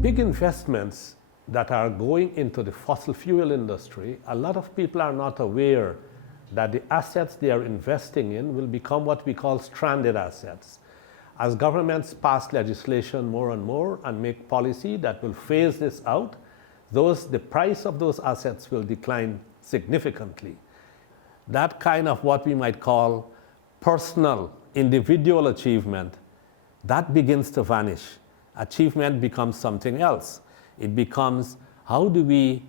big investments that are going into the fossil fuel industry, a lot of people are not aware that the assets they are investing in will become what we call stranded assets. As governments pass legislation more and more and make policy that will phase this out, the price of those assets will decline significantly. That kind of what we might call personal, individual achievement, that begins to vanish. Achievement becomes something else. It becomes, how do we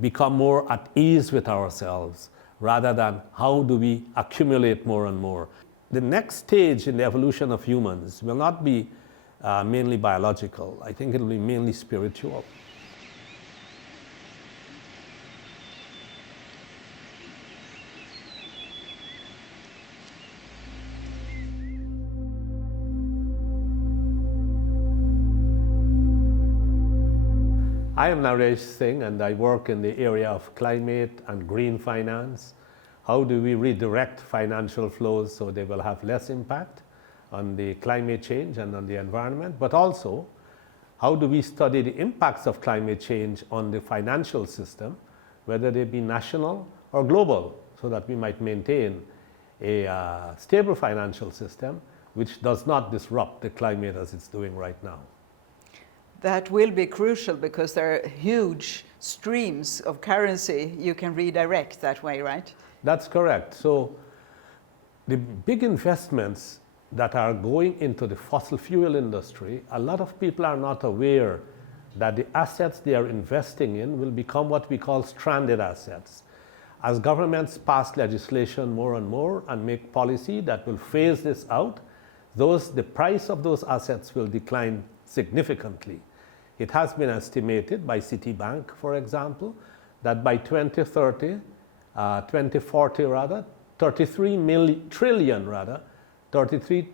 become more at ease with ourselves, rather than how do we accumulate more and more. The next stage in the evolution of humans will not be mainly biological. I think it will be mainly spiritual. I am Naresh Singh, and I work in the area of climate and green finance. How do we redirect financial flows so they will have less impact on the climate change and on the environment, but also how do we study the impacts of climate change on the financial system, whether they be national or global, so that we might maintain a stable financial system which does not disrupt the climate as it's doing right now. That will be crucial because there are huge streams of currency you can redirect that way, right? That's correct. So the big investments that are going into the fossil fuel industry, a lot of people are not aware that the assets they are investing in will become what we call stranded assets. As governments pass legislation more and more and make policy that will phase this out, the price of those assets will decline significantly. It has been estimated by Citibank, for example, that by 2040 rather, $33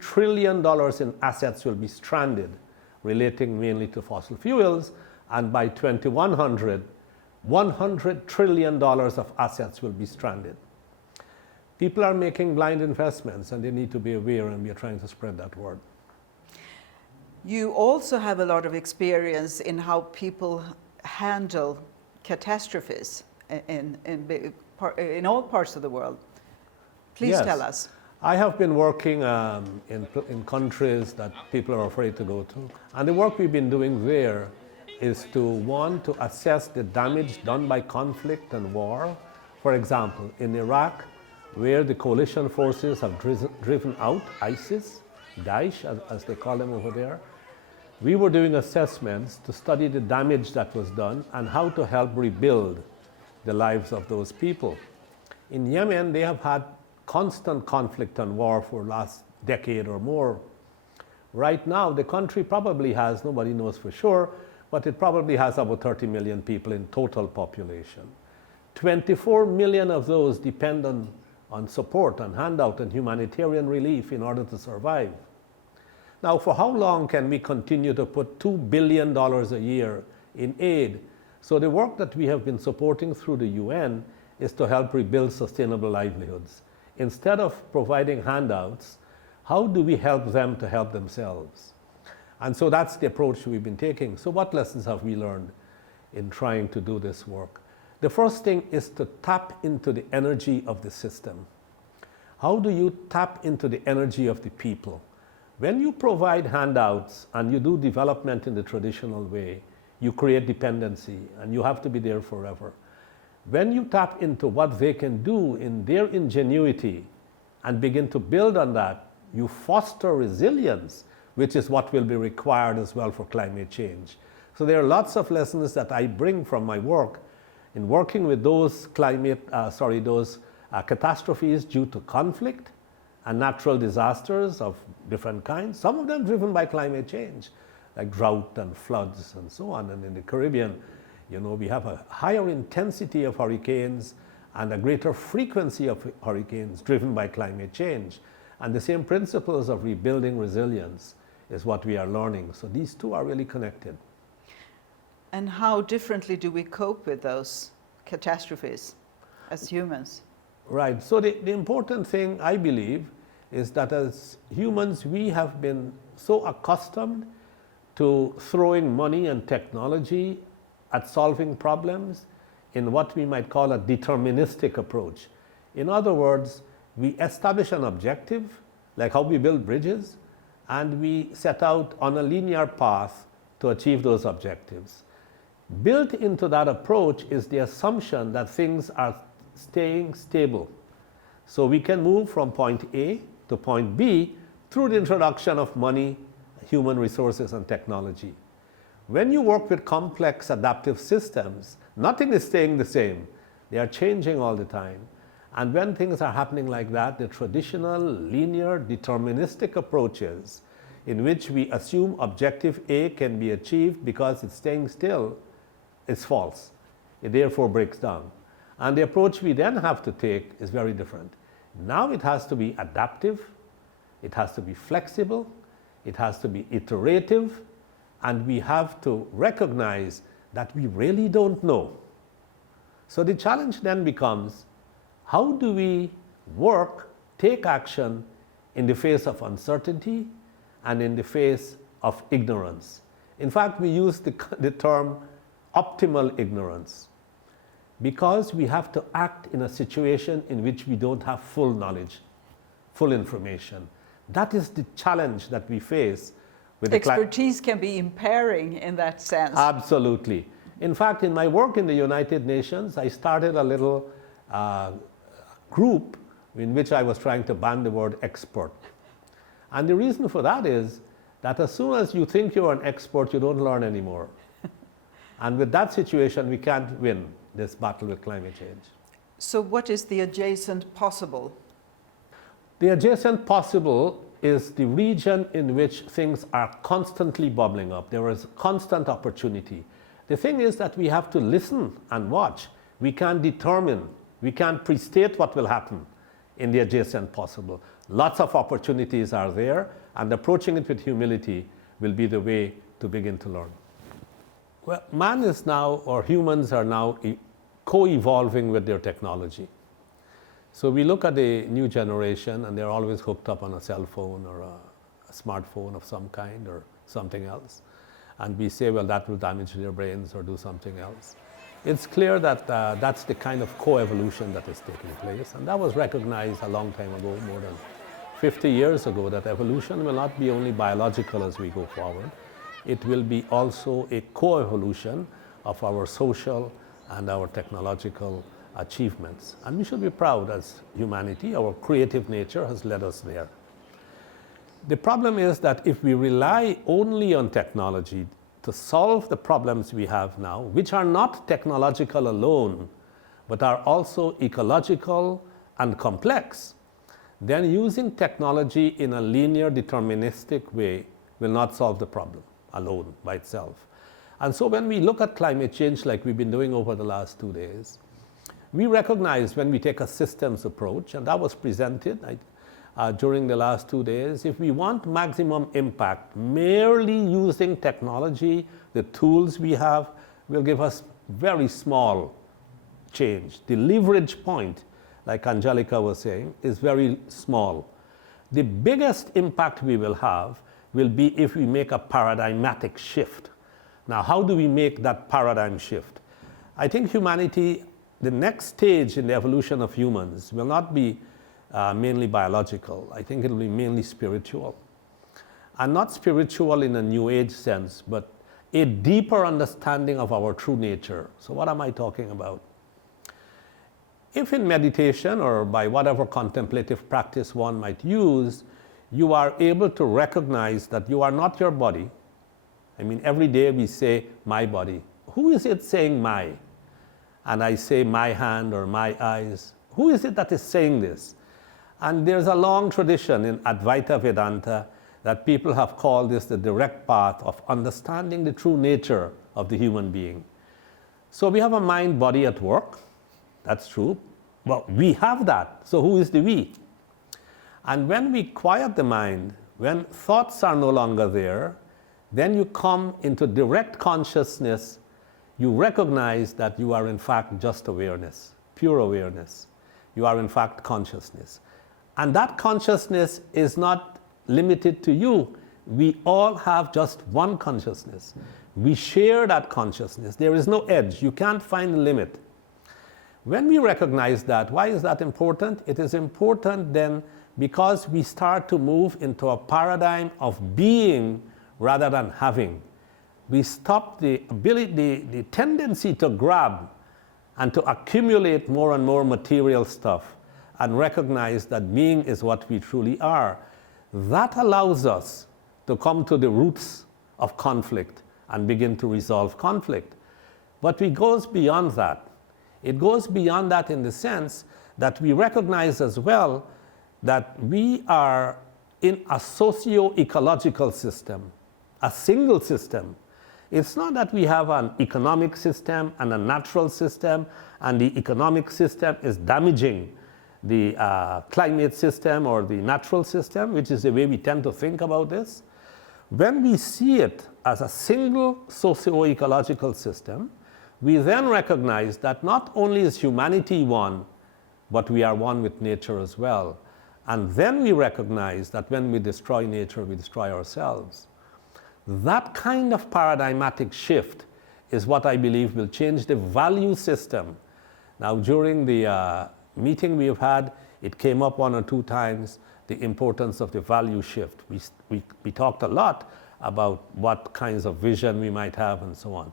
trillion in assets will be stranded, relating mainly to fossil fuels, and by 2100, $100 trillion of assets will be stranded. People are making blind investments and they need to be aware, and we are trying to spread that word. You also have a lot of experience in how people handle catastrophes in all parts of the world. Please tell us. I have been working in countries that people are afraid to go to. And the work we've been doing there is to assess the damage done by conflict and war. For example, in Iraq, where the coalition forces have driven out ISIS, Daesh, as they call them over there, we were doing assessments to study the damage that was done and how to help rebuild the lives of those people. In Yemen, they have had constant conflict and war for the last decade or more. Right now, the country probably has, nobody knows for sure, but it probably has about 30 million people in total population. 24 million of those depend on support and handout and humanitarian relief in order to survive. Now, for how long can we continue to put $2 billion a year in aid? So the work that we have been supporting through the UN is to help rebuild sustainable livelihoods. Instead of providing handouts, how do we help them to help themselves? And so that's the approach we've been taking. So what lessons have we learned in trying to do this work? The first thing is to tap into the energy of the system. How do you tap into the energy of the people? When you provide handouts and you do development in the traditional way, you create dependency and you have to be there forever. When you tap into what they can do in their ingenuity and begin to build on that, you foster resilience, which is what will be required as well for climate change. So there are lots of lessons that I bring from my work in working with those catastrophes due to conflict and natural disasters of different kinds, some of them driven by climate change, like drought and floods and so on. And in the Caribbean, we have a higher intensity of hurricanes and a greater frequency of hurricanes driven by climate change. And the same principles of rebuilding resilience is what we are learning. So these two are really connected. And how differently do we cope with those catastrophes as humans? Right. So the important thing, I believe, is that as humans, we have been so accustomed to throwing money and technology at solving problems in what we might call a deterministic approach. In other words, we establish an objective, like how we build bridges, and we set out on a linear path to achieve those objectives. Built into that approach is the assumption that things are staying stable. So we can move from point A to point B through the introduction of money, human resources, and technology. When you work with complex adaptive systems, nothing is staying the same. They are changing all the time. And when things are happening like that, the traditional linear deterministic approaches in which we assume objective A can be achieved because it's staying still is false. It therefore breaks down. And the approach we then have to take is very different. Now it has to be adaptive, it has to be flexible, it has to be iterative, and we have to recognize that we really don't know. So the challenge then becomes, how do we work, take action in the face of uncertainty and in the face of ignorance? In fact, we use the term optimal ignorance because we have to act in a situation in which we don't have full knowledge, full information. That is the challenge that we face with expertise can be impairing in that sense. Absolutely. In fact, in my work in the United Nations, I started a little group in which I was trying to ban the word expert. And the reason for that is that as soon as you think you're an expert, you don't learn anymore. And with that situation, we can't win this battle with climate change. So what is the adjacent possible? The adjacent possible is the region in which things are constantly bubbling up. There is constant opportunity. The thing is that we have to listen and watch. We can't determine, we can't prestate what will happen in the adjacent possible. Lots of opportunities are there, and approaching it with humility will be the way to begin to learn. Well, man is now, or humans are now co-evolving with their technology. So we look at the new generation and they're always hooked up on a cell phone or a smartphone of some kind or something else. And we say, well, that will damage their brains or do something else. It's clear that that's the kind of co-evolution that is taking place. And that was recognized a long time ago, more than 50 years ago, that evolution will not be only biological as we go forward. It will be also a co-evolution of our social and our technological achievements. And we should be proud as humanity. Our creative nature has led us there. The problem is that if we rely only on technology to solve the problems we have now, which are not technological alone, but are also ecological and complex, then using technology in a linear deterministic way will not solve the problem alone by itself. And so when we look at climate change like we've been doing over the last 2 days, we recognize when we take a systems approach, and that was presented during the last 2 days, if we want maximum impact, merely using technology, the tools we have, will give us very small change. The leverage point, like Angelica was saying, is very small. The biggest impact we will have will be if we make a paradigmatic shift. Now, how do we make that paradigm shift? I think humanity, the next stage in the evolution of humans will not be mainly biological. I think it will be mainly spiritual. And not spiritual in a New Age sense, but a deeper understanding of our true nature. So what am I talking about? If in meditation or by whatever contemplative practice one might use, you are able to recognize that you are not your body. I mean, every day we say, my body. Who is it saying my? And I say my hand or my eyes. Who is it that is saying this? And there's a long tradition in Advaita Vedanta that people have called this the direct path of understanding the true nature of the human being. So we have a mind body at work. That's true. Well, we have that. So who is the we? And when we quiet the mind, when thoughts are no longer there, then you come into direct consciousness. You recognize that you are in fact just awareness, pure awareness. You are in fact consciousness. And that consciousness is not limited to you, we all have just one consciousness. We share that consciousness. There is no edge. You can't find a limit. When we recognize that, why is that important? It is important then because we start to move into a paradigm of being rather than having. We stop the tendency to grab and to accumulate more and more material stuff and recognize that being is what we truly are. That allows us to come to the roots of conflict and begin to resolve conflict. But it goes beyond that. It goes beyond that in the sense that we recognize as well that we are in a socio-ecological system, a single system. It's not that we have an economic system and a natural system, and the economic system is damaging the climate system or the natural system, which is the way we tend to think about this. When we see it as a single socio-ecological system, we then recognize that not only is humanity one, but we are one with nature as well. And then we recognize that when we destroy nature, we destroy ourselves. That kind of paradigmatic shift is what I believe will change the value system. Now, during the meeting we've had, it came up 1 or 2 times, the importance of the value shift. We talked a lot about what kinds of vision we might have and so on.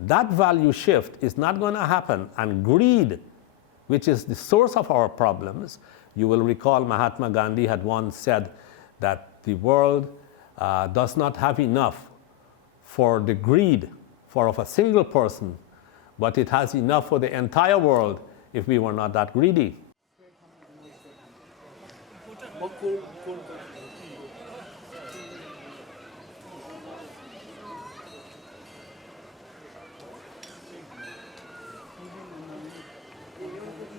That value shift is not going to happen, and greed, which is the source of our problems. You will recall Mahatma Gandhi had once said that the world does not have enough for the greed of a single person, but it has enough for the entire world if we were not that greedy.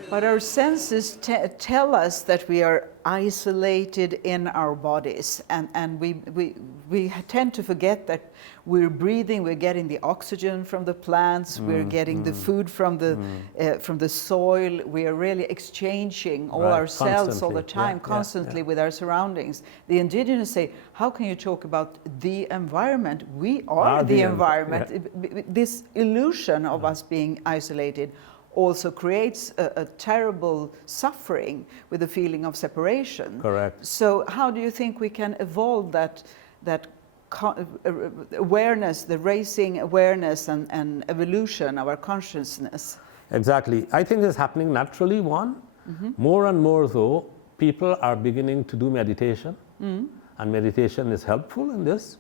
But our senses tell us that we are isolated in our bodies, and we tend to forget that we're breathing, we're getting the oxygen from the plants, we're getting the food from the soil, we are really exchanging all our cells all the time, constantly with our surroundings. The indigenous say, how can you talk about the environment? We are the environment. This illusion of us being isolated also creates a terrible suffering with the feeling of separation. Correct. So how do you think we can evolve that awareness, the raising awareness and evolution of our consciousness? Exactly. I think it's happening naturally, one. More and more, though, people are beginning to do meditation, and meditation is helpful in this.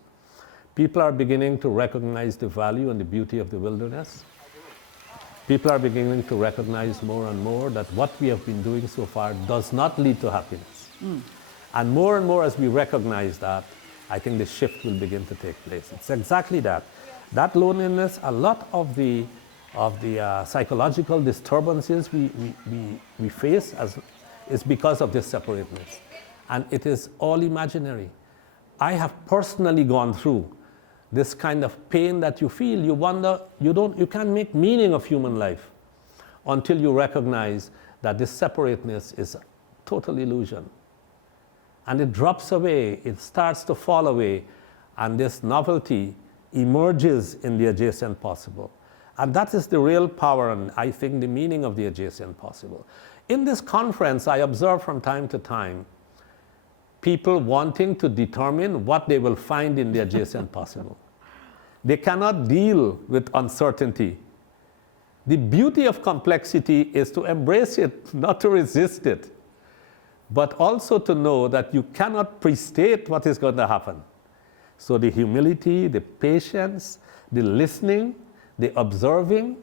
People are beginning to recognize the value and the beauty of the wilderness. People are beginning to recognize more and more that what we have been doing so far does not lead to happiness. And more as we recognize that, I think the shift will begin to take place. It's exactly that. That loneliness, a lot of the psychological disturbances we face is because of this separateness. And it is all imaginary. I have personally gone through this kind of pain that you feel. You wonder, you can't make meaning of human life until you recognize that this separateness is a total illusion. And it drops away, it starts to fall away, and this novelty emerges in the adjacent possible. And that is the real power, and I think the meaning of the adjacent possible. In this conference, I observe from time to time people wanting to determine what they will find in the adjacent possible. They cannot deal with uncertainty. The beauty of complexity is to embrace it, not to resist it, but also to know that you cannot prestate what is going to happen. So the humility, the patience, the listening, the observing,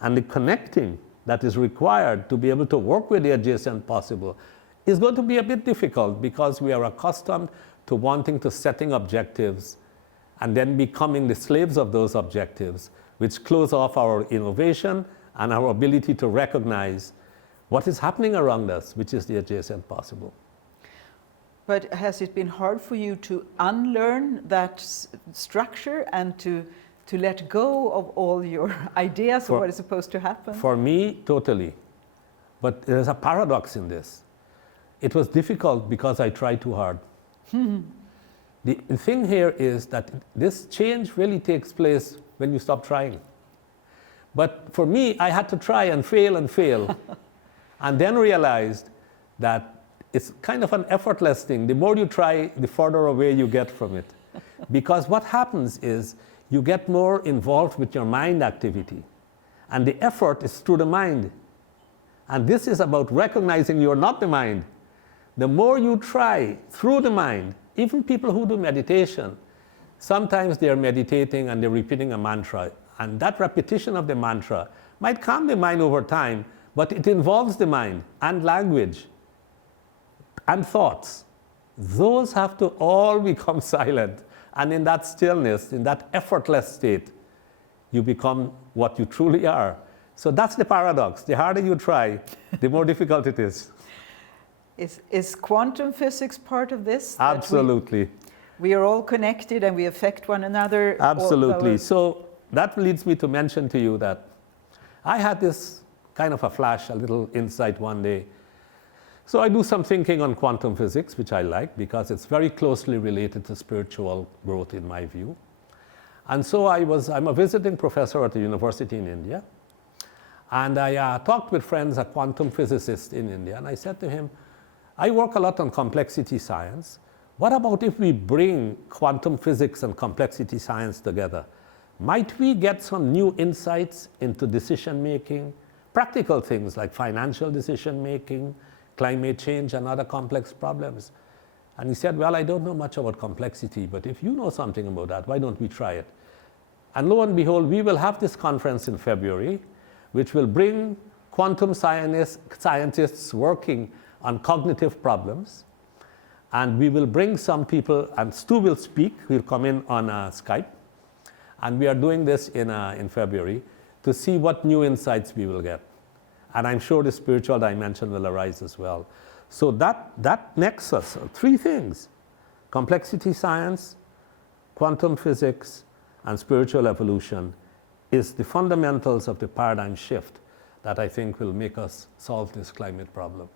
and the connecting that is required to be able to work with the adjacent possible is going to be a bit difficult, because we are accustomed to wanting to setting objectives and then becoming the slaves of those objectives, which close off our innovation and our ability to recognize what is happening around us, which is the adjacent possible. But has it been hard for you to unlearn that structure and to let go of all your ideas of what is supposed to happen? For me, totally. But there's a paradox in this. It was difficult because I tried too hard. The thing here is that this change really takes place when you stop trying. But for me, I had to try and fail, and then realized that it's kind of an effortless thing. The more you try, the further away you get from it. Because what happens is you get more involved with your mind activity. And the effort is through the mind. And this is about recognizing you're not the mind. The more you try through the mind, even people who do meditation, sometimes they're meditating and they're repeating a mantra. And that repetition of the mantra might calm the mind over time, but it involves the mind and language and thoughts. Those have to all become silent. And in that stillness, in that effortless state, you become what you truly are. So that's the paradox. The harder you try, the more difficult it is. Is quantum physics part of this? Absolutely. We are all connected and we affect one another. Absolutely. So that leads me to mention to you that I had this kind of a flash, a little insight one day. So I do some thinking on quantum physics, which I like because it's very closely related to spiritual growth in my view. And so I'm a visiting professor at a university in India. And I talked with friends, a quantum physicist in India, and I said to him, I work a lot on complexity science. What about if we bring quantum physics and complexity science together? Might we get some new insights into decision making, practical things like financial decision making, climate change, and other complex problems? And he said, well, I don't know much about complexity, but if you know something about that, why don't we try it? And lo and behold, we will have this conference in February, which will bring quantum scientists working on cognitive problems. And we will bring some people, and Stu will speak, he'll come in on Skype. And we are doing this in February to see what new insights we will get. And I'm sure the spiritual dimension will arise as well. So that nexus of three things, complexity science, quantum physics, and spiritual evolution, is the fundamentals of the paradigm shift that I think will make us solve this climate problem.